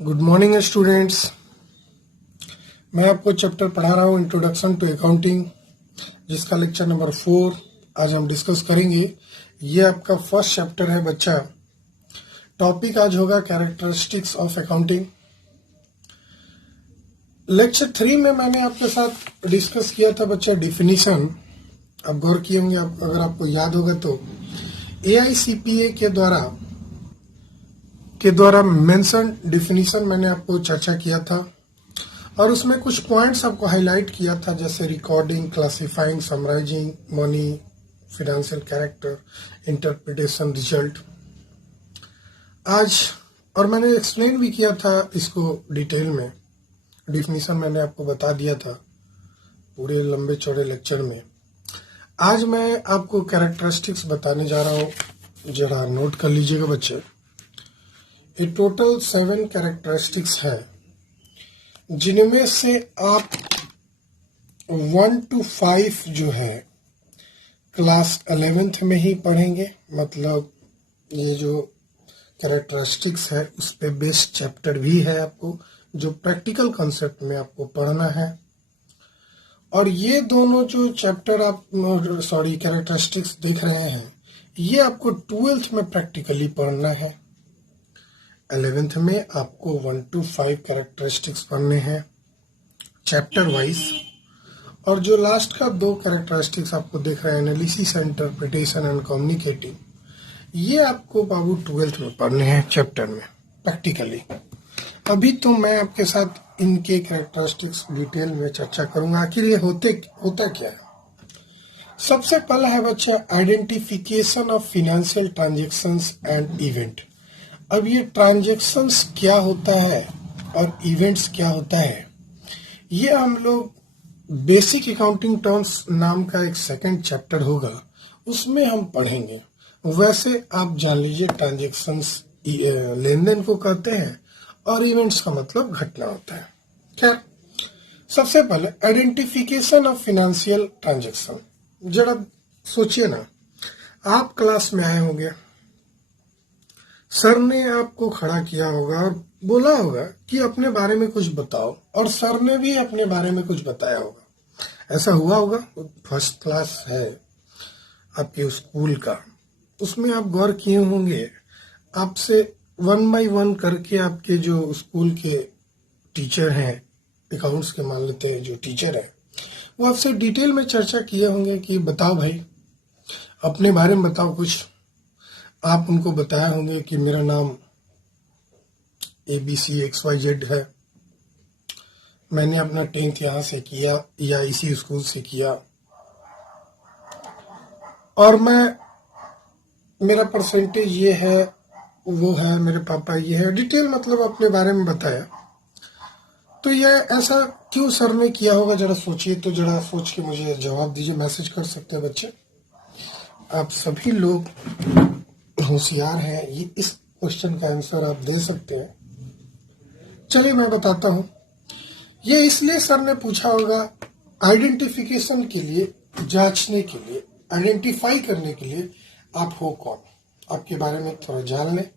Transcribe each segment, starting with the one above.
Good morning students. मैं आपको chapter पढ़ा रहा हूँ इंट्रोडक्शन टू अकाउंटिंग, जिसका लेक्चर नंबर 4 आज हम डिस्कस करेंगे। ये आपका फर्स्ट चैप्टर है बच्चा। टॉपिक आज होगा कैरेक्टरिस्टिक्स ऑफ अकाउंटिंग। लेक्चर 3 में मैंने आपके साथ डिस्कस किया था बच्चा डिफिनीशन। आप गौर किए होंगे, अगर आपको याद होगा तो AICPA के द्वारा मेंशन डिफिनीशन मैंने आपको चर्चा किया था और उसमें कुछ पॉइंट्स आपको हाईलाइट किया था, जैसे recording, classifying, summarising, money, financial character, interpretation, result. आज और मैंने एक्सप्लेन भी किया था इसको डिटेल में। डिफिनीशन मैंने आपको बता दिया था पूरे लंबे चौड़े लेक्चर में। आज मैं आपको कैरेक्टरिस्टिक्स बताने जा रहा हूँ, जरा नोट कर लीजिएगा बच्चे। ये टोटल 7 कैरेक्टरिस्टिक्स है, जिनमें से आप 1 to 5 जो है क्लास 11th में ही पढ़ेंगे। मतलब ये जो कैरेक्टरिस्टिक्स है उस पे बेस्ड चैप्टर भी है आपको, जो प्रैक्टिकल कॉन्सेप्ट में आपको पढ़ना है। और ये दोनों जो चैप्टर आप कैरेक्टरिस्टिक्स देख रहे हैं, ये आपको 12th में प्रैक्टिकली पढ़ना है। 11th में आपको 1 to 5 कैरेक्टरिस्टिक्स पढ़ने हैं चैप्टर वाइज। और जो लास्ट का 2 कैरेक्टरिस्टिक्स आपको देख रहे हैं, एनालिसिस, इंटरप्रिटेशन एंड कम्युनिकेटिव, ये आपको बाबू 12th में पढ़ने हैं चैप्टर में प्रैक्टिकली। अभी तो मैं आपके साथ इनके कैरेक्टरिस्टिक्स डिटेल में चर्चा करूंगा। आखिर ये होता क्या है। सबसे पहला है बच्चा identification of financial transactions and event. अब ये ट्रांजैक्शंस क्या होता है और इवेंट्स क्या होता है, ये हम लोग बेसिक अकाउंटिंग टर्म्स नाम का एक सेकंड चैप्टर होगा, उसमें हम पढ़ेंगे। वैसे आप जान लीजिए ट्रांजैक्शंस लेन देन को कहते हैं और इवेंट्स का मतलब घटना होता है। खैर, सबसे पहले आइडेंटिफिकेशन ऑफ फाइनेंशियल ट्रांजैक्शन। जरा सोचिए ना, आप क्लास में आए होंगे, सर ने आपको खड़ा किया होगा और बोला होगा कि अपने बारे में कुछ बताओ, और सर ने भी अपने बारे में कुछ बताया होगा। ऐसा हुआ होगा। फर्स्ट क्लास है आपके स्कूल का, उसमें आप गौर किए होंगे, आपसे 1 by 1 करके आपके जो स्कूल के टीचर हैं, अकाउंट्स के मान लेते हैं जो टीचर है, वो आपसे डिटेल में चर्चा किए होंगे कि बताओ भाई अपने बारे में बताओ कुछ। आप उनको बताया होंगे कि मेरा नाम ABCXYZ है, मैंने अपना 10th यहाँ से किया या इसी स्कूल से किया, और मेरा परसेंटेज ये है, वो है, मेरे पापा ये है। डिटेल मतलब अपने बारे में बताया। तो ये ऐसा क्यों सर ने किया होगा, जरा सोचिए। तो जरा सोच के मुझे जवाब दीजिए। मैसेज कर सकते हैं बच्चे, आप सभी लोग होशियार हैं, ये इस क्वेश्चन का आंसर आप दे सकते हैं। चलिए मैं बताता हूं। ये इसलिए सर ने पूछा होगा, आइडेंटिफिकेशन के लिए, जांचने के लिए, आइडेंटिफाई करने के लिए आप हो कौन, आपके बारे में थोड़ा जान लें।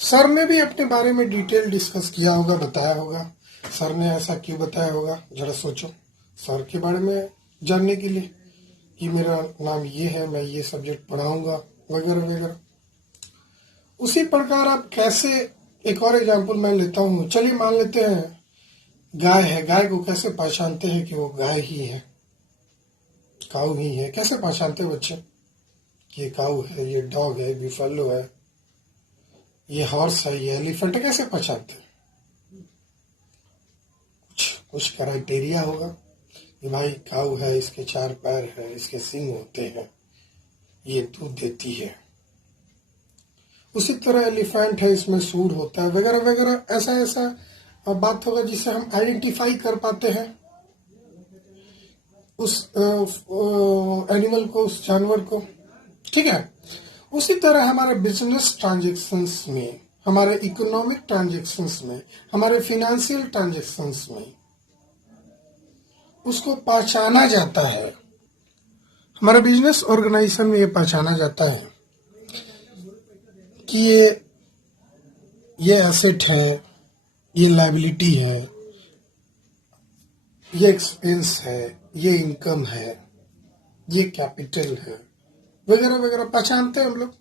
सर ने भी अपने बारे में डिटेल डिस्कस किया होगा, बताया होगा। सर ने ऐसा क्यों बताया होगा, जरा सोचो। सर के बारे में जानने के लिए कि मेरा नाम ये है, मैं ये सब्जेक्ट पढ़ाऊंगा, वगैरह वगैरह। उसी प्रकार आप कैसे, एक और एग्जांपल मैं लेता हूँ। चलिए मान लेते हैं गाय है, गाय को कैसे पहचानते हैं कि वो गाय ही है, काऊ ही है। कैसे पहचानते हैं बच्चे कि ये काऊ है, ये डॉग है, बिफेलो है, ये हॉर्स है, ये एलिफेंट है। कैसे पहचानते हैं? कुछ क्राइटेरिया होगा कि भाई काऊ है, इसके 4 पैर है, इसके सींग होते हैं, ये दूध देती है। उसी तरह एलिफेंट है, इसमें सूंड होता है, वगैरह वगैरह। ऐसा बात होगा जिससे हम आइडेंटिफाई कर पाते हैं उस एनिमल को, उस जानवर को। ठीक है। उसी तरह हमारे बिजनेस ट्रांजैक्शंस में, हमारे इकोनॉमिक ट्रांजैक्शंस में, हमारे फाइनेंशियल ट्रांजैक्शंस में उसको पहचाना जाता है। हमारे बिजनेस ऑर्गेनाइजेशन में ये पहचाना जाता है कि ये एसेट है, ये लायबिलिटी है, ये एक्सपेंस है, ये इनकम है, ये कैपिटल है, वगैरह वगैरह पहचानते हैं हम लोग,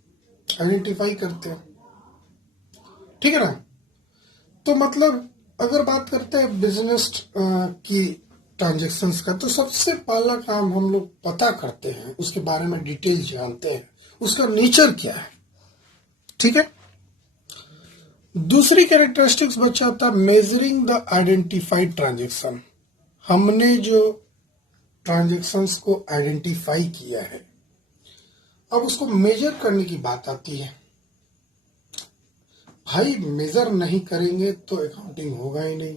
आइडेंटिफाई करते हैं। ठीक है ना। तो मतलब अगर बात करते हैं बिजनेस की ट्रांजैक्शंस का, तो सबसे पहला काम हम लोग पता करते हैं, उसके बारे में डिटेल जानते हैं, उसका नेचर क्या है। ठीक है। दूसरी कैरेक्टरिस्टिक्स बचा था मेजरिंग द आइडेंटिफाइड ट्रांजैक्शन। हमने जो ट्रांजैक्शंस को आइडेंटिफाई किया है, अब उसको मेजर करने की बात आती है। भाई मेजर नहीं करेंगे तो अकाउंटिंग होगा ही नहीं।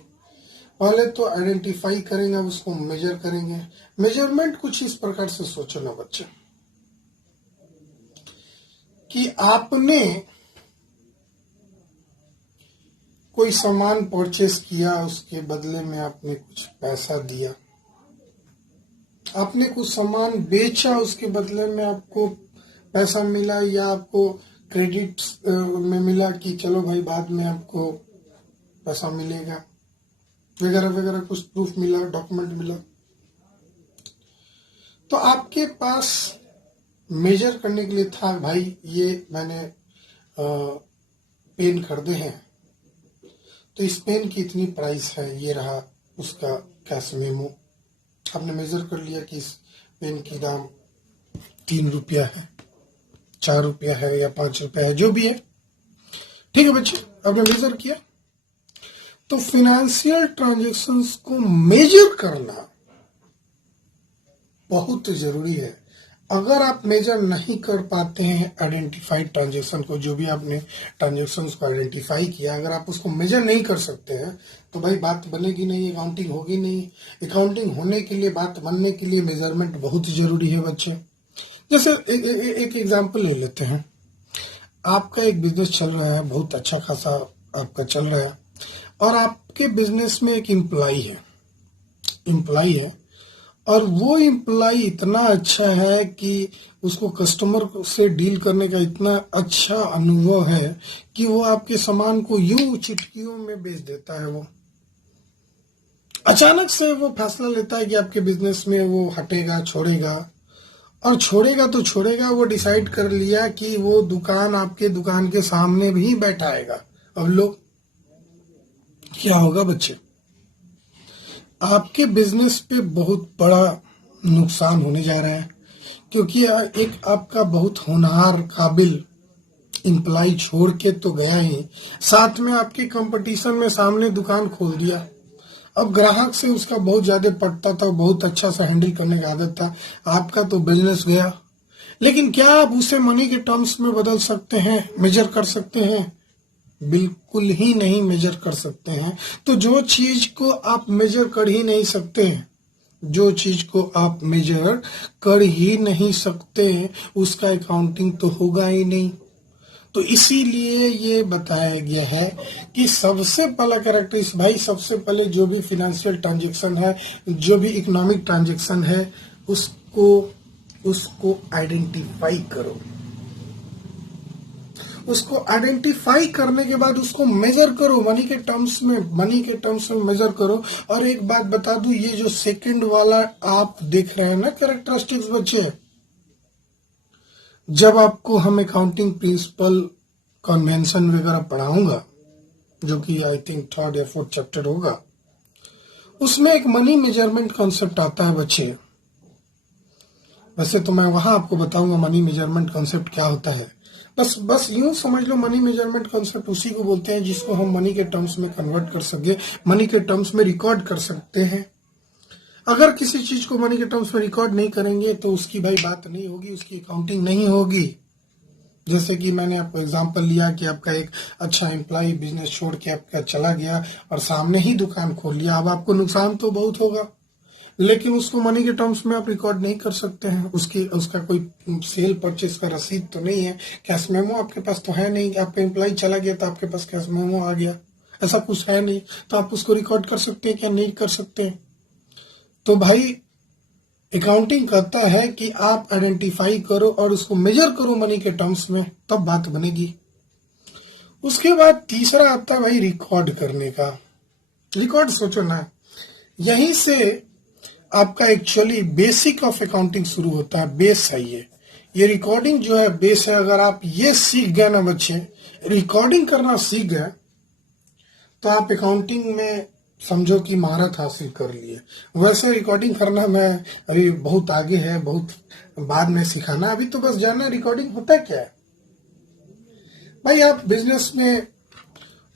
पहले तो आइडेंटिफाई करेंगे, अब उसको मेजर करेंगे। मेजरमेंट कुछ इस प्रकार से सोचो ना बच्चे, कि आपने कोई सामान परचेस किया, उसके बदले में आपने कुछ पैसा दिया। आपने कुछ सामान बेचा, उसके बदले में आपको पैसा मिला, या आपको क्रेडिट में मिला कि चलो भाई बाद में आपको पैसा मिलेगा, वगैरह वगैरह, कुछ प्रूफ मिला, डॉक्यूमेंट मिला। तो आपके पास मेजर करने के लिए था, भाई ये मैंने पेन खरीदे हैं, तो इस पेन की इतनी प्राइस है, ये रहा उसका कैश मेमो। आपने मेजर कर लिया कि इस पेन की दाम 3 रुपया है, 4 रुपया है, या 5 रुपया है, जो भी है। ठीक है बच्चे, आपने मेजर किया। तो फिनेंशियल ट्रांजैक्शंस को मेजर करना बहुत जरूरी है। अगर आप मेजर नहीं कर पाते हैं आइडेंटिफाइड ट्रांजैक्शन को, जो भी आपने ट्रांजैक्शंस को आइडेंटिफाई किया, अगर आप उसको मेजर नहीं कर सकते हैं, तो भाई बात बनेगी नहीं, अकाउंटिंग होगी नहीं। अकाउंटिंग होने के लिए, बात बनने के लिए मेजरमेंट बहुत जरूरी है बच्चे। जैसे एक एग्जांपल ले लेते हैं। आपका एक बिजनेस चल रहा है, बहुत अच्छा खासा आपका चल रहा है, और आपके बिजनेस में एक एम्प्लॉय है, और वो एम्प्लॉय इतना अच्छा है कि उसको कस्टमर से डील करने का इतना अच्छा अनुभव है कि वो आपके सामान को यूं चुटकियों में बेच देता है। वो अचानक से वो फैसला लेता है कि आपके बिजनेस में वो हटेगा, छोड़ेगा। और छोड़ेगा तो छोड़ेगा, वो डिसाइड कर लिया कि वो दुकान आपके दुकान के सामने भी बैठाएगा। अब लोग क्या होगा बच्चे, आपके बिजनेस पे बहुत बड़ा नुकसान होने जा रहा है, क्योंकि एक आपका बहुत होनहार काबिल एम्प्लॉय छोड़ के तो गया ही, साथ में आपके कंपटीशन में सामने दुकान खोल दिया। अब ग्राहक से उसका बहुत ज्यादा पड़ता था, बहुत अच्छा सा हैंडल करने की आदत था, आपका तो बिजनेस गया। लेकिन क्या आप उसे मनी के टर्म्स में बदल सकते हैं, मेजर कर सकते हैं? बिल्कुल ही नहीं मेजर कर सकते हैं। तो जो चीज को आप मेजर कर ही नहीं सकते, जो चीज को आप मेजर कर ही नहीं सकते, उसका अकाउंटिंग तो होगा ही नहीं। तो इसीलिए ये बताया गया है कि सबसे पहला कैरेक्टरिस्टिक, भाई सबसे पहले जो भी फिनेंशियल ट्रांजैक्शन है, जो भी इकोनॉमिक ट्रांजैक्शन है, उसको आइडेंटिफाई करो। उसको आइडेंटिफाई करने के बाद उसको मेजर करो, मनी के टर्म्स में मेजर करो। और एक बात बता दूं, ये जो सेकंड वाला आप देख रहे हैं ना कैरेक्टरिस्टिक्स बच्चे, जब आपको हम अकाउंटिंग प्रिंसिपल कन्वेंशन वगैरह पढ़ाऊंगा, जो कि आई थिंक 3rd या 4th चैप्टर होगा, उसमें एक मनी मेजरमेंट कॉन्सेप्ट आता है बच्चे। वैसे तो मैं वहां आपको बताऊंगा मनी मेजरमेंट कॉन्सेप्ट क्या होता है। बस यूं समझ लो, मनी मेजरमेंट कॉन्सेप्ट उसी को बोलते हैं जिसको हम मनी के टर्म्स में कन्वर्ट कर सके, मनी के टर्म्स में रिकॉर्ड कर सकते हैं। अगर किसी चीज को मनी के टर्म्स में रिकॉर्ड नहीं करेंगे तो उसकी भाई बात नहीं होगी, उसकी अकाउंटिंग नहीं होगी। जैसे कि मैंने आपको एग्जांपल लिया कि आपका एक अच्छा एम्प्लॉय बिजनेस छोड़ के आपका चला गया और सामने ही दुकान खोल लिया। अब आपको नुकसान तो बहुत होगा, लेकिन उसको मनी के टर्म्स में आप रिकॉर्ड नहीं कर सकते हैं। उसका कोई सेल परचेस का रसीद तो नहीं है, कैश मेमो आपके पास तो है नहीं। आपका एम्प्लॉय चला गया तो आपके पास कैश मेमो आ गया, ऐसा कुछ है नहीं। तो आप उसको रिकॉर्ड कर सकते हैं क्या? नहीं कर सकते। तो भाई अकाउंटिंग कहता है कि आप आइडेंटिफाई करो और उसको मेजर करो मनी के टर्म्स में, तब बात बनेगी। उसके बाद तीसरा आता है भाई रिकॉर्ड करने का। रिकॉर्ड सोचो ना, यहीं से आपका एक्चुअली बेसिक ऑफ अकाउंटिंग शुरू होता है। बेस है ये रिकॉर्डिंग जो है बेस है। अगर आप ये सीख गए ना बच्चे, रिकॉर्डिंग करना सीख गए, तो आप अकाउंटिंग में समझो कि महारत हासिल कर लिए। वैसे रिकॉर्डिंग करना में अभी बहुत आगे है, बहुत बाद में सिखाना। अभी तो बस जानना रिकॉर्डिंग होता क्या है। भाई आप बिजनेस में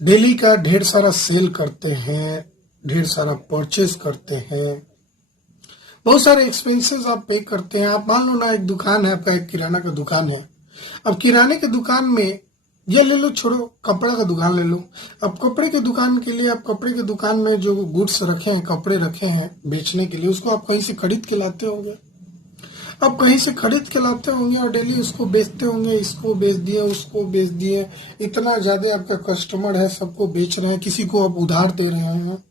डेली का ढेर सारा सेल करते हैं, ढेर सारा परचेज करते हैं, बहुत सारे एक्सपेंसेस आप पे करते हैं। आप मान लो ना, एक दुकान है आपका, एक किराना का दुकान है। अब किराने के दुकान में ये ले लो, छोड़ो, कपड़ा का दुकान ले लो। अब कपड़े के दुकान के लिए, आप कपड़े के दुकान में जो गुड्स रखे हैं, कपड़े रखे हैं बेचने के लिए, उसको आप कहीं से खरीद के लाते होंगे। आप कहीं से खरीद के लाते होंगे और डेली उसको बेचते होंगे। इसको बेच दिए, उसको बेच दिए, इतना ज्यादा आपका कस्टमर है, सबको बेच रहे हैं, किसी को आप उधार दे रहे हैं।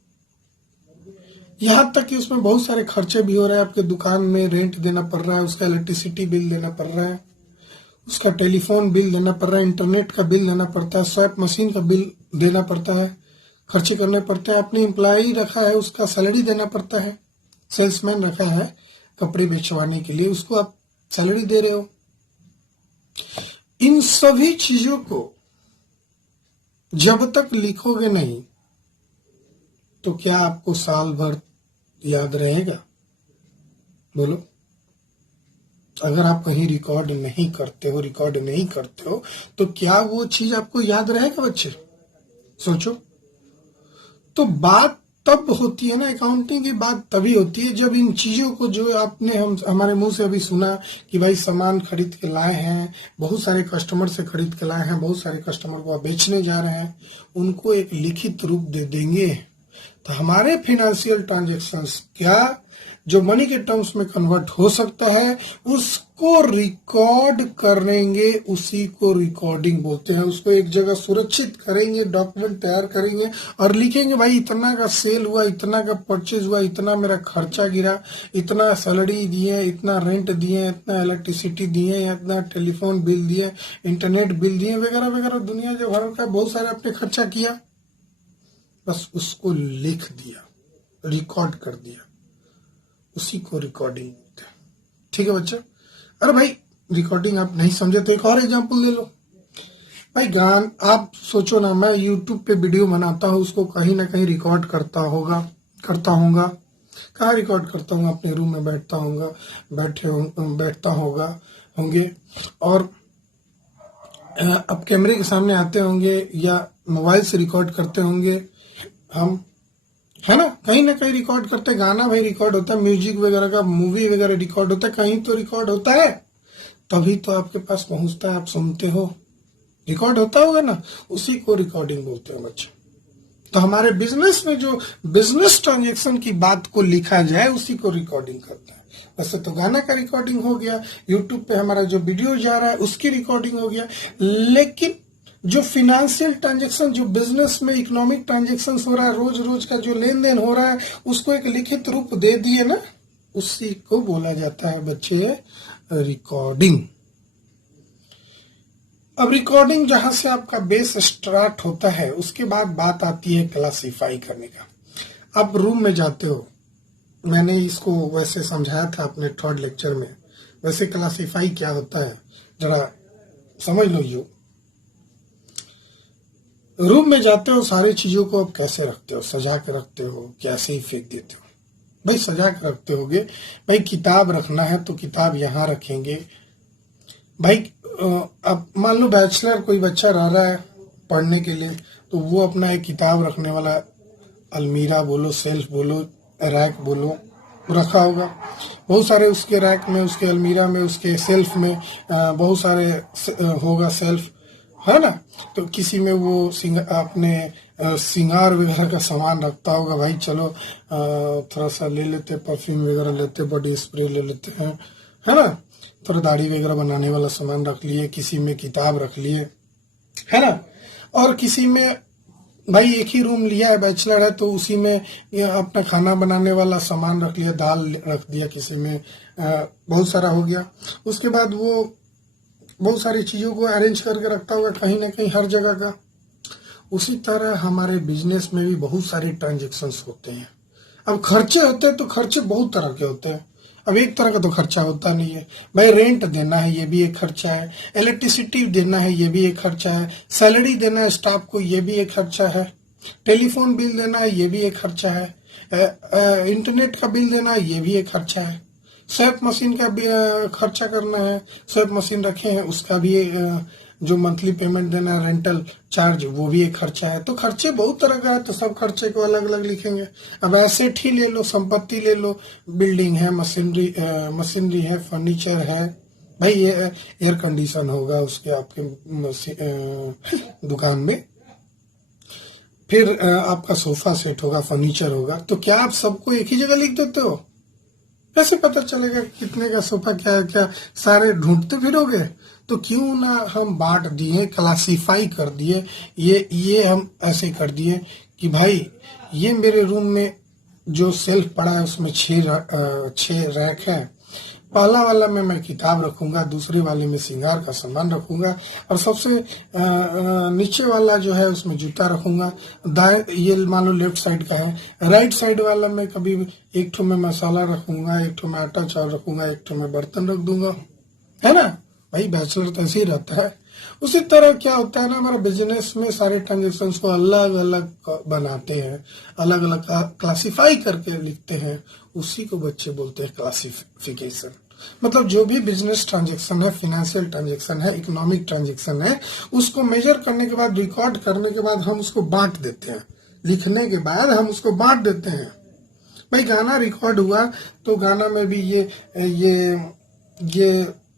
यहाँ तक कि उसमें बहुत सारे खर्चे भी हो रहे हैं। आपके दुकान में रेंट देना पड़ रहा है, उसका इलेक्ट्रिसिटी बिल देना पड़ रहा है, उसका टेलीफोन बिल देना पड़ रहा है, इंटरनेट का बिल देना पड़ता है, स्वैप मशीन का बिल देना पड़ता है, खर्चे करने पड़ते हैं। अपने एम्प्लॉय रखा है, उसका सैलरी देना पड़ता है। सेल्समैन रखा है कपड़े बेचवाने के लिए, उसको आप सैलरी दे रहे हो। इन सभी चीजों को जब तक लिखोगे नहीं, तो क्या आपको साल भर याद रहेगा? बोलो। अगर आप कहीं रिकॉर्ड नहीं करते हो तो क्या वो चीज आपको याद रहेगा बच्चे? सोचो। तो बात तब होती है ना, अकाउंटिंग की बात तभी होती है जब इन चीजों को, जो आपने हमारे मुंह से अभी सुना कि भाई सामान खरीद के लाए हैं, बहुत सारे कस्टमर से खरीद के लाए हैं, बहुत सारे कस्टमर को आप बेचने जा रहे हैं, उनको एक लिखित रूप दे देंगे। तो हमारे फाइनेंशियल ट्रांजैक्शंस क्या जो मनी के टर्म्स में कन्वर्ट हो सकता है, उसको रिकॉर्ड करेंगे, उसी को रिकॉर्डिंग बोलते हैं। उसको एक जगह सुरक्षित करेंगे, डॉक्यूमेंट तैयार करेंगे और लिखेंगे भाई इतना का सेल हुआ, इतना का परचेज हुआ, इतना मेरा खर्चा गिरा, इतना सैलरी दिए, इतना रेंट दिए, इतना इलेक्ट्रिसिटी दिए, इतना टेलीफोन बिल दिए, इंटरनेट बिल दिए, वगैरह वगैरह। दुनिया जो भर का बहुत सारे आपने खर्चा किया, बस उसको लिख दिया, रिकॉर्ड कर दिया, उसी को रिकॉर्डिंग बोलते हैं। ठीक है बच्चा? अरे भाई रिकॉर्डिंग आप नहीं समझे तो एक और एग्जांपल ले लो। भाई गान आप सोचो ना, मैं यूट्यूब पे वीडियो बनाता हूँ, उसको कहीं ना कहीं रिकॉर्ड करता होगा। कहाँ रिकॉर्ड करता हूँ? अपने रूम में बैठता होंगे और अब कैमरे के सामने आते होंगे या मोबाइल से रिकॉर्ड करते होंगे हम, है ना? कहीं ना कहीं रिकॉर्ड करते हैं। गाना भाई रिकॉर्ड होता है, म्यूजिक वगैरह का, मूवी वगैरह रिकॉर्ड होता है, कहीं तो रिकॉर्ड होता है, तभी तो आपके पास पहुंचता है, आप सुनते हो, रिकॉर्ड होता होगा ना, उसी को रिकॉर्डिंग बोलते हैं बच्चे। तो हमारे बिजनेस में जो बिजनेस ट्रांजेक्शन की बात को लिखा जाए, उसी को रिकॉर्डिंग करता है। वैसे तो गाना का रिकॉर्डिंग हो गया, यूट्यूब पे हमारा जो वीडियो जा रहा है उसकी रिकॉर्डिंग हो गया, लेकिन जो फिनेंशियल ट्रांजैक्शन, जो बिजनेस में इकोनॉमिक ट्रांजैक्शन हो रहा है, रोज रोज का जो लेन देन हो रहा है, उसको एक लिखित रूप दे दिए ना, उसी को बोला जाता है बच्चे रिकॉर्डिंग। अब रिकॉर्डिंग जहां से आपका बेस स्टार्ट होता है, उसके बाद बात आती है क्लासिफाई करने का। आप रूम में जाते हो, मैंने इसको वैसे समझाया था अपने थर्ड लेक्चर में। वैसे क्लासिफाई क्या होता है जरा समझ लो। यो रूम में जाते हो, सारी चीजों को आप कैसे रखते हो? सजा के रखते हो, कैसे ही फेंक देते हो? भाई सजा के रखते होगे। भाई किताब रखना है तो किताब यहाँ रखेंगे। भाई अब मान लो बैचलर कोई बच्चा रह रहा है पढ़ने के लिए, तो वो अपना एक किताब रखने वाला अलमीरा बोलो, सेल्फ बोलो, रैक बोलो, रखा होगा। बहुत सारे उसके रैक में, उसके अलमीरा में, उसके सेल्फ में बहुत सारे होगा सेल्फ, है ना? तो किसी में वो अपने श्रृंगार वगैरह का सामान रखता होगा। भाई चलो थोड़ा सा ले लेते, परफ्यूम वगैरह लेते, बॉडी स्प्रे ले लेते हैं, है ना? थोड़ा दाढ़ी वगैरह बनाने वाला सामान रख लिए, किसी में किताब रख लिए, है ना? और किसी में भाई एक ही रूम लिया है, बैचलर है, तो उसी में अपना खाना बनाने वाला सामान रख लिया, दाल रख दिया, किसी में बहुत सारा हो गया। उसके बाद वो बहुत सारी चीजों को अरेंज करके रखता होगा कहीं ना कहीं, हर जगह का, उसी तरह हमारे बिजनेस में भी बहुत सारे ट्रांजेक्शन्स होते हैं। अब खर्चे होते हैं तो खर्चे बहुत तरह के होते हैं। अब एक तरह का तो खर्चा होता नहीं है भाई। रेंट देना है ये भी एक खर्चा है, इलेक्ट्रिसिटी देना है ये भी एक खर्चा है, सैलरी देना है स्टाफ को ये भी एक खर्चा है, टेलीफोन बिल देना है ये भी एक खर्चा है, इंटरनेट का बिल देना है ये भी एक खर्चा है, स्वैप मशीन का भी खर्चा करना है, स्वैप मशीन रखे हैं उसका भी जो मंथली पेमेंट देना है, रेंटल चार्ज, वो भी एक खर्चा है। तो खर्चे बहुत तरह का है, तो सब खर्चे को अलग अलग लिखेंगे। अब एसेट ही ले लो, संपत्ति ले लो, बिल्डिंग है, मशीनरी है, फर्नीचर है, भाई ये एयर कंडीशन होगा उसके आपके दुकान में, फिर आपका सोफा सेट होगा, फर्नीचर होगा। तो क्या आप सबको एक ही जगह लिख देते हो? कैसे पता चलेगा कितने का सोफा क्या है? क्या सारे ढूंढते फिरोगे? तो क्यों ना हम बांट दिए, क्लासिफाई कर दिए, ये हम ऐसे कर दिए कि भाई ये मेरे रूम में जो सेल्फ पड़ा है उसमें 6 रैक है। पहला वाला में मैं किताब रखूंगा, दूसरे वाले में श्रृंगार का सामान रखूंगा, और सबसे नीचे वाला जो है उसमें जूता रखूंगा। दाएं ये मान लो लेफ्ट साइड का है, राइट साइड वाला में कभी एक ठो में मसाला रखूंगा, एक ठो में आटा चावल रखूंगा, एक ठो में बर्तन रख दूंगा, है ना भाई। बैचलर तो ऐसे ही रहता है। उसी तरह क्या होता है ना, हमारे बिजनेस में सारे ट्रांजेक्शन को अलग अलग बनाते हैं, अलग अलग क्लासिफाई करके लिखते हैं। उसी को बच्चे बोलते हैं क्लासिफिकेशन। मतलब जो भी बिजनेस ट्रांजेक्शन है, फाइनेंशियल ट्रांजेक्शन है, इकोनॉमिक ट्रांजेक्शन है, उसको मेजर करने के बाद, रिकॉर्ड करने के बाद हम उसको बांट देते हैं। लिखने के बाद हम उसको बांट देते हैं। भाई गाना रिकॉर्ड हुआ तो गाना में भी ये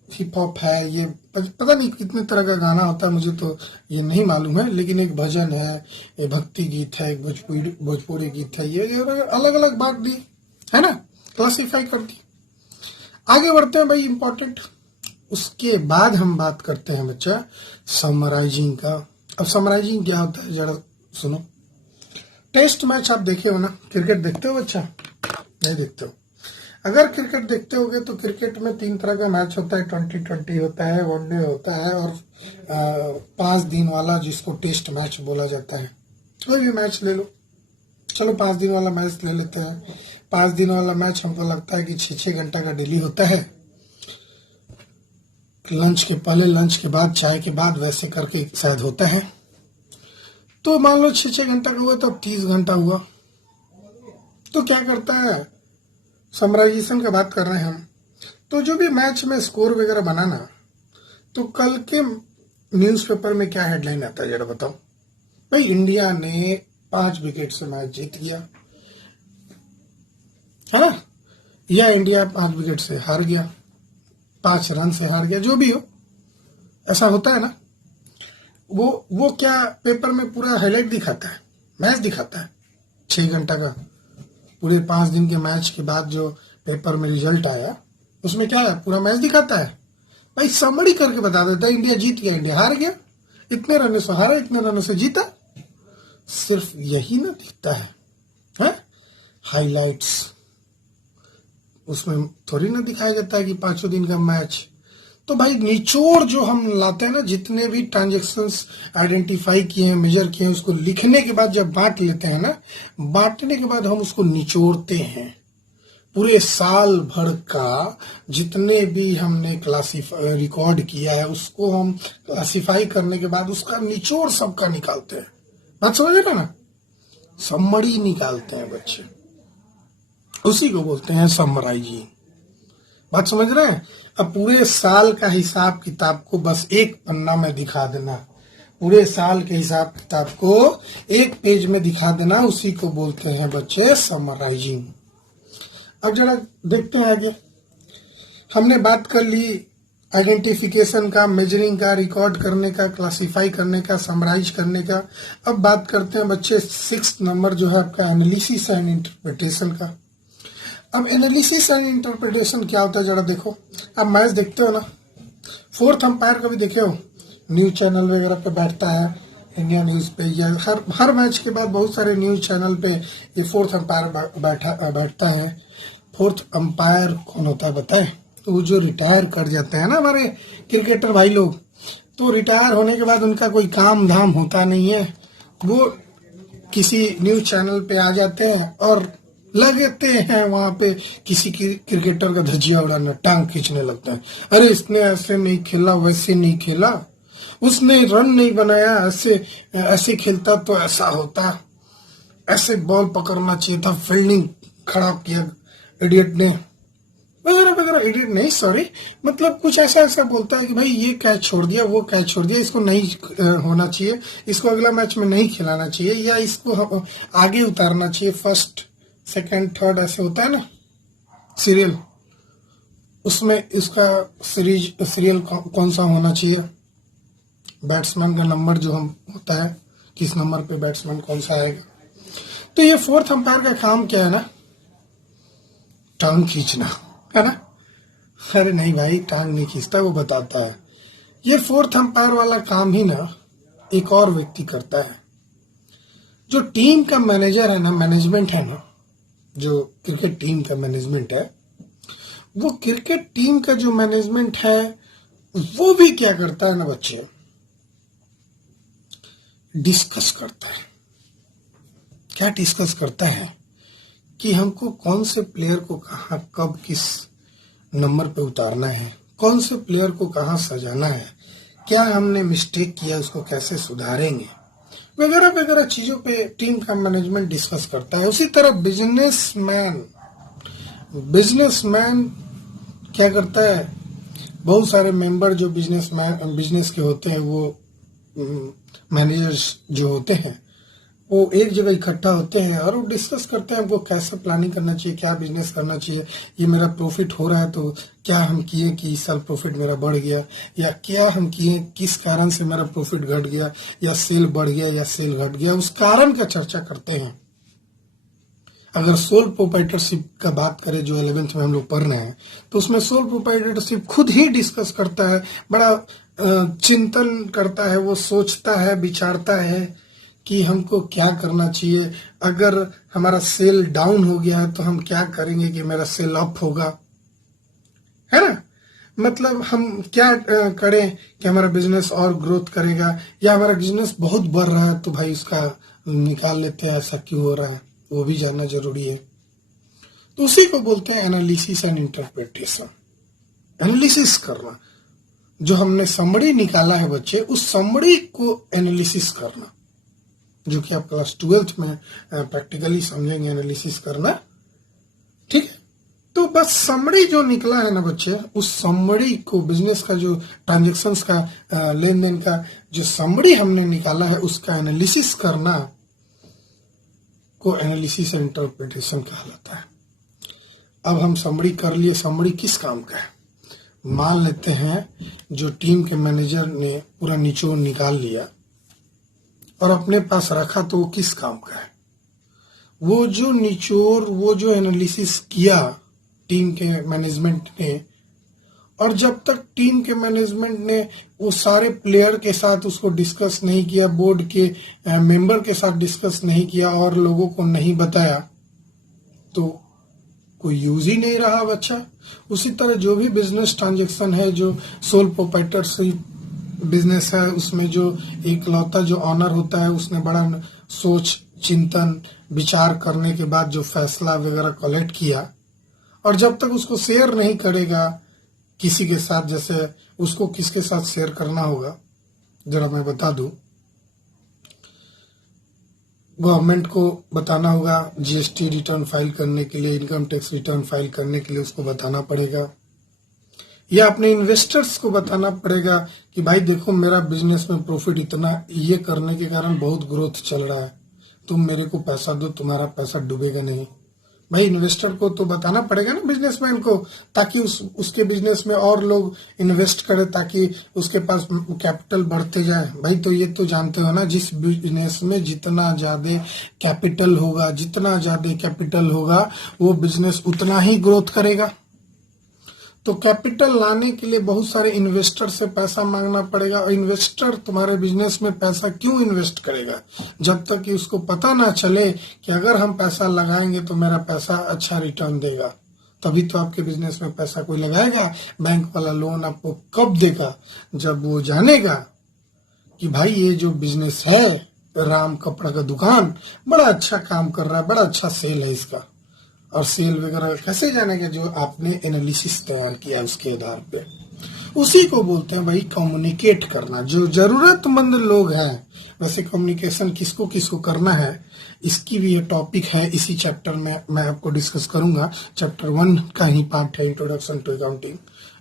हिप हॉप है, ये पता नहीं कितने तरह का गाना होता है, मुझे तो ये नहीं मालूम है। लेकिन एक भजन है, एक भक्ति गीत है, एक भोजपुरी गीत है, ये अलग अलग बांट दी, है ना, क्लासिफाई कर दी। आगे बढ़ते हैं भाई, इंपॉर्टेंट। उसके बाद हम बात करते हैं बच्चा समराइजिंग का। अब समराइजिंग क्या होता है जरा सुनो। टेस्ट मैच आप देखे हो ना, क्रिकेट देखते हो बच्चा? नहीं देखते हो? अगर क्रिकेट देखते होगे तो क्रिकेट में 3 तरह का मैच होता है, 2020 होता है, वनडे होता है, और 5 दिन वाला जिसको टेस्ट मैच बोला जाता है। कोई भी मैच ले लो, चलो 5 दिन वाला मैच ले लेते हैं। 5 दिन वाला मैच हमको लगता है कि 6-6 घंटा का डेली होता है। लंच के पहले, लंच के बाद, चाय के बाद, वैसे करके शायद होता है। तो मान लो 6-6 घंटा का हुआ तो 30 घंटा हुआ। तो क्या करता है, समराइजेशन का बात कर रहे हैं हम। तो जो भी मैच में स्कोर वगैरह बनाना, तो कल के न्यूज़पेपर में क्या हेडलाइन आता है जरा बताओ। भाई इंडिया ने 5 विकेट से मैच जीत गया, है ना, या इंडिया 5 विकेट से हार गया, 5 रन से हार गया, जो भी हो, ऐसा होता है ना। वो क्या पेपर में पूरा हाईलाइट दिखाता है, मैच दिखाता है 6 घंटा का। पूरे 5 दिन के मैच के बाद जो पेपर में रिजल्ट आया उसमें क्या है, पूरा मैच दिखाता है भाई, समरी करके बता देता है इंडिया जीत गया, इंडिया हार गया, इतने रनों से हारा, इतने रनों से जीता। सिर्फ यही ना दिखता है, हाइलाइट्स उसमें थोड़ी ना दिखाया जाता है कि 5 दिन का मैच। तो भाई निचोड़ जो हम लाते हैं ना, जितने भी ट्रांजेक्शन्स आइडेंटिफाई किए हैं, मेजर किए हैं, उसको लिखने के बाद जब बांट लेते हैं ना, बांटने के बाद हम उसको निचोड़ते हैं। पूरे साल भर का जितने भी हमने रिकॉर्ड किया है उसको हम क्लासिफाई करने के बाद उसका निचोड़ सबका निकालते हैं। बात समझ रहे ना, समरी निकालते हैं बच्चे, उसी को बोलते हैं समराइजिंग। बात समझ रहे हैं? अब पूरे साल का हिसाब किताब को बस एक पन्ना में दिखा देना, पूरे साल के हिसाब किताब को एक पेज में दिखा देना, उसी को बोलते हैं बच्चे समराइजिंग। अब जरा देखते हैं आगे। हमने बात कर ली आइडेंटिफिकेशन का, मेजरिंग का, रिकॉर्ड करने का, क्लासिफाई करने का, समराइज करने का। अब बात करते हैं बच्चे 6 नंबर जो है आपका एनालिसिस एंड इंटरप्रिटेशन का। अब एनालिसिस एंड इंटरप्रिटेशन क्या होता है जरा देखो। अब मैच देखते हो ना, 4th अंपायर कभी देखे हो? न्यूज चैनल वगैरह पे बैठता है, इंडिया न्यूज पे, या हर मैच के बाद बहुत सारे न्यूज चैनल पे ये 4th अंपायर बैठता है। 4th अंपायर कौन होता है बताए? तो वो जो रिटायर कर जाते हैं ना हमारे क्रिकेटर भाई लोग, तो रिटायर होने के बाद उनका कोई काम धाम होता नहीं है, वो किसी न्यूज चैनल पे आ जाते हैं और लगते हैं वहां पे किसी की क्रिकेटर का धज्जिया उड़ाना, टांग खींचने लगता है। अरे इसने ऐसे नहीं खेला, वैसे नहीं खेला, उसने रन नहीं बनाया, ऐसे ऐसे खेलता तो ऐसा होता, ऐसे बॉल पकड़ना चाहिए था, फील्डिंग खराब किया इडियट ने, वगैरह वगैरह। इडियट नहीं, सॉरी, मतलब कुछ ऐसा ऐसा बोलता है कि भाई ये कैच छोड़ दिया, वो कैच छोड़ दिया, इसको नहीं होना चाहिए, इसको अगला मैच में नहीं खिलाना चाहिए, या इसको आगे उतारना चाहिए, फर्स्ट सेकंड थर्ड ऐसे होता है ना सीरियल, उसमें इसका सीरियल कौन सा होना चाहिए, बैट्समैन का नंबर जो हम होता है, किस नंबर पे बैट्समैन कौन सा आएगा। तो ये फोर्थ अंपायर का काम क्या है ना, टांग खींचना है ना। अरे नहीं भाई, टांग नहीं खींचता, वो बताता है। ये फोर्थ अंपायर वाला काम ही ना एक और व्यक्ति करता है, जो टीम का मैनेजर है ना, मैनेजमेंट है ना, जो क्रिकेट टीम का मैनेजमेंट है, वो क्रिकेट टीम का जो मैनेजमेंट है वो भी क्या करता है ना बच्चे, डिस्कस करता है। क्या डिस्कस करता है कि हमको कौन से प्लेयर को कहाँ कब किस नंबर पे उतारना है, कौन से प्लेयर को कहाँ सजाना है, क्या हमने मिस्टेक किया उसको कैसे सुधारेंगे, वगैरह वगैरह चीजों पे टीम का मैनेजमेंट डिस्कस करता है। उसी तरह बिजनेसमैन क्या करता है, बहुत सारे मेंबर जो बिजनेस के होते हैं, वो मैनेजर्स जो होते हैं, वो एक जगह इकट्ठा होते हैं और वो डिस्कस करते हैं हमको कैसे प्लानिंग करना चाहिए, क्या बिजनेस करना चाहिए, ये मेरा प्रॉफिट हो रहा है तो क्या हम किए कि इस साल प्रॉफिट मेरा बढ़ गया, या क्या हम किए किस कारण से मेरा प्रॉफिट घट गया, या सेल बढ़ गया या सेल घट गया, उस कारण का चर्चा करते हैं। अगर सोल प्रोप्राइटरशिप का बात करें जो 11th में हम लोग पढ़ रहे हैं, तो उसमें सोल प्रोप्राइटरशिप खुद ही डिस्कस करता है, बड़ा चिंतन करता है, वो सोचता है, विचारता है कि हमको क्या करना चाहिए, अगर हमारा सेल डाउन हो गया है तो हम क्या करेंगे कि मेरा सेल अप होगा, है ना। मतलब हम क्या करें कि हमारा बिजनेस और ग्रोथ करेगा, या हमारा बिजनेस बहुत बढ़ रहा है तो भाई उसका निकाल लेते हैं, ऐसा क्यों हो रहा है, वो भी जानना जरूरी है। तो उसी को बोलते हैं एनालिसिस एंड इंटरप्रिटेशन। एनालिसिस करना, जो हमने समरी निकाला है बच्चे, उस समरी को एनालिसिस करना, जो कि आप क्लास 12th में प्रैक्टिकली समझेंगे एनालिसिस करना, ठीक है। तो बस समरी जो निकला है ना बच्चे, उस समरी को, बिजनेस का जो ट्रांजेक्शन्स का लेन देन का जो समरी हमने निकाला है, उसका एनालिसिस करना को एनालिसिस एंड इंटरप्रिटेशन कहलाता है। अब हम समरी कर लिए, समरी किस काम का है, मान लेते हैं जो टीम के मैनेजर ने पूरा निचोड़ निकाल लिया और अपने पास रखा, तो वो किस काम का है, वो जो निचोड़, वो जो एनालिसिस किया टीम के मैनेजमेंट ने, और जब तक टीम के मैनेजमेंट ने वो सारे प्लेयर के साथ उसको डिस्कस नहीं किया, बोर्ड के मेंबर के साथ डिस्कस नहीं किया और लोगों को नहीं बताया, तो कोई यूज ही नहीं रहा बच्चा। उसी तरह जो भी बिजनेस ट्रांजेक्शन है, जो सोल प्रोप्राइटरशिप बिजनेस है, उसमें जो एक लौता जो ऑनर होता है, उसने बड़ा सोच चिंतन विचार करने के बाद जो फैसला वगैरह कलेक्ट किया, और जब तक उसको शेयर नहीं करेगा किसी के साथ, जैसे उसको किसके साथ शेयर करना होगा जरा मैं बता दूं, गवर्नमेंट को बताना होगा, जीएसटी रिटर्न फाइल करने के लिए, इनकम टैक्स रिटर्न फाइल करने के लिए उसको बताना पड़ेगा, या अपने इन्वेस्टर्स को बताना पड़ेगा कि भाई देखो मेरा बिजनेस में प्रॉफिट इतना, ये करने के कारण बहुत ग्रोथ चल रहा है, तुम मेरे को पैसा दो, तुम्हारा पैसा डूबेगा नहीं। भाई इन्वेस्टर को तो बताना पड़ेगा ना, बिजनेसमैन को, ताकि उसके बिजनेस में और लोग इन्वेस्ट करें, ताकि उसके पास कैपिटल बढ़ते जाए। भाई तो ये तो जानते हो ना, जिस बिजनेस में जितना ज्यादा कैपिटल होगा वो बिजनेस उतना ही ग्रोथ करेगा। तो कैपिटल लाने के लिए बहुत सारे इन्वेस्टर से पैसा मांगना पड़ेगा, और इन्वेस्टर तुम्हारे बिजनेस में पैसा क्यों इन्वेस्ट करेगा, जब तक कि उसको पता ना चले कि अगर हम पैसा लगाएंगे तो मेरा पैसा अच्छा रिटर्न देगा, तभी तो आपके बिजनेस में पैसा कोई लगाएगा। बैंक वाला लोन आपको कब देगा, जब वो जानेगा कि भाई ये जो बिजनेस है राम कपड़ा का दुकान बड़ा अच्छा काम कर रहा है, बड़ा अच्छा सेल है इसका, और सेल वगैरह कैसे जानेंगे? जो आपने एनालिसिस तैयार किया उसके आधार पे, उसी को बोलते हैं भाई कम्युनिकेट करना। जो जरूरतमंद लोग हैं, वैसे कम्युनिकेशन किसको किसको करना है, इसकी भी ये टॉपिक है, इसी चैप्टर में मैं आपको डिस्कस करूंगा। चैप्टर 1 का ही पार्ट है, इंट्रोडक्शन टू अकाउंटिंग,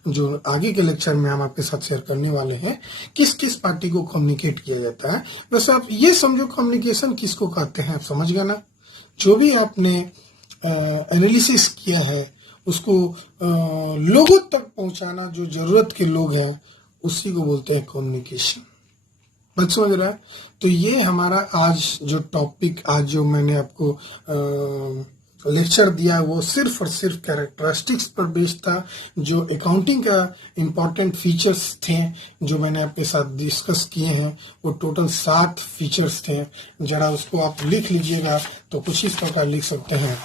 जो आगे के लेक्चर में हम आपके साथ शेयर करने वाले हैं। किस किस पार्टी को कम्युनिकेट किया जाता है। वैसे आप ये समझो कम्युनिकेशन किसको कहते हैं, आप समझ गए ना? जो भी आपने एनालिसिस किया है उसको लोगों तक पहुंचाना, जो जरूरत के लोग हैं उसी को बोलते हैं कम्युनिकेशन। बात समझ रहा है? तो ये हमारा आज जो टॉपिक, आज जो मैंने आपको लेक्चर दिया वो सिर्फ और सिर्फ कैरेक्टरिस्टिक्स पर बेस्ड था। जो अकाउंटिंग का इम्पोर्टेंट फीचर्स थे जो मैंने आपके साथ डिस्कस किए हैं, वो टोटल 7 फीचर्स थे। जरा उसको आप लिख लीजिएगा तो कुछ इस प्रकार लिख सकते हैं।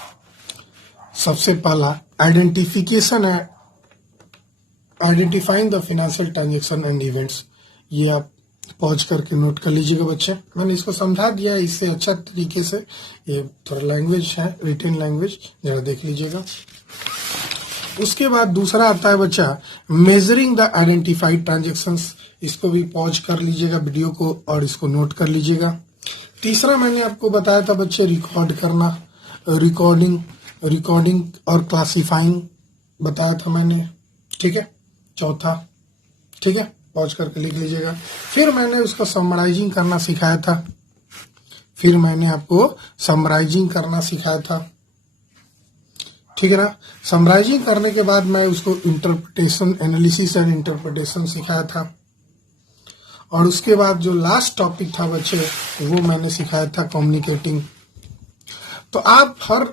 सबसे पहला आइडेंटिफिकेशन है, identifying the financial transaction and events. ये आप पॉज करके नोट कर लीजिएगा बच्चे, मैंने इसको समझा दिया है इससे अच्छा तरीके से। ये थोड़ा लैंग्वेज है, रिटन लैंग्वेज, जरा देख लीजिएगा। उसके बाद दूसरा आता है बच्चा मेजरिंग द आइडेंटिफाइड ट्रांजेक्शंस। इसको भी पॉज कर लीजिएगा वीडियो को और इसको नोट कर लीजिएगा। तीसरा मैंने आपको बताया था बच्चे रिकॉर्ड करना, रिकॉर्डिंग और क्लासिफाइंग बताया था मैंने, ठीक है। चौथा, ठीक है, पॉज करके लिख लीजिएगा। फिर मैंने उसका समराइजिंग करना सिखाया था, फिर मैंने आपको समराइजिंग करना सिखाया था, ठीक है ना। समराइजिंग करने के बाद मैं उसको इंटरप्रिटेशन, एनालिसिस एंड इंटरप्रिटेशन सिखाया था। और उसके बाद जो लास्ट टॉपिक था बच्चे वो मैंने सिखाया था कम्युनिकेटिंग। तो आप हर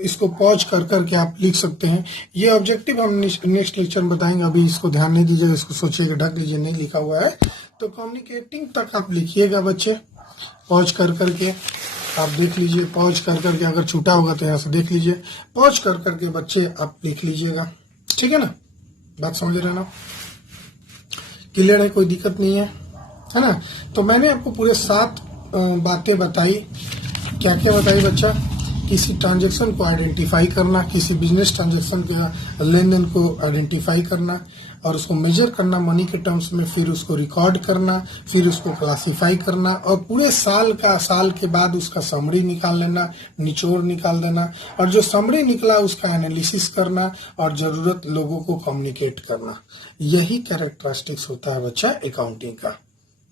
इसको पॉज कर करके आप लिख सकते हैं। ये ऑब्जेक्टिव हम नेक्स्ट लेक्चर में बताएंगे, अभी इसको ध्यान नहीं दीजिएगा, इसको सोचिएगा, ढक लीजिए, नहीं लिखा हुआ है तो कम्युनिकेटिंग तक आप लिखिएगा बच्चे। पॉज कर करके आप देख लीजिए, पॉज कर करके अगर छूटा होगा तो यहाँ से देख लीजिए, पॉज कर करके बच्चे आप लिख लीजिएगा, ठीक है ना। बात समझ रहे ना? क्लियर है? कोई दिक्कत नहीं है ना? तो मैंने आपको पूरे 7 बातें बताई। क्या क्या बताई बच्चा? किसी ट्रांजैक्शन को आइडेंटिफाई करना, किसी बिजनेस ट्रांजैक्शन के लेन देन को आइडेंटिफाई करना और उसको मेजर करना मनी के टर्म्स में, फिर उसको रिकॉर्ड करना, फिर उसको क्लासिफाई करना और पूरे साल के बाद उसका समरी निकाल लेना, निचोड़ निकाल देना, और जो समरी निकला उसका एनालिसिस करना और जरूरत लोगों को कम्युनिकेट करना। यही कैरेक्टरिस्टिक्स होता है बच्चा अकाउंटिंग का।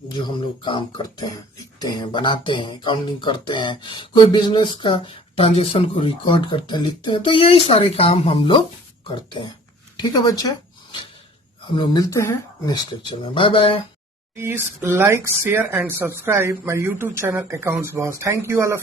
जो हम लोग काम करते हैं, लिखते हैं, बनाते हैं, अकाउंटिंग करते हैं, कोई बिजनेस का ट्रांजेक्शन को रिकॉर्ड करते हैं, लिखते हैं, तो यही सारे काम हम लोग करते हैं, ठीक है बच्चे। हम लोग मिलते हैं नेक्स्ट लेक्चर में, bye bye. Please like, share and subscribe my YouTube channel accounts boss. Thank you all of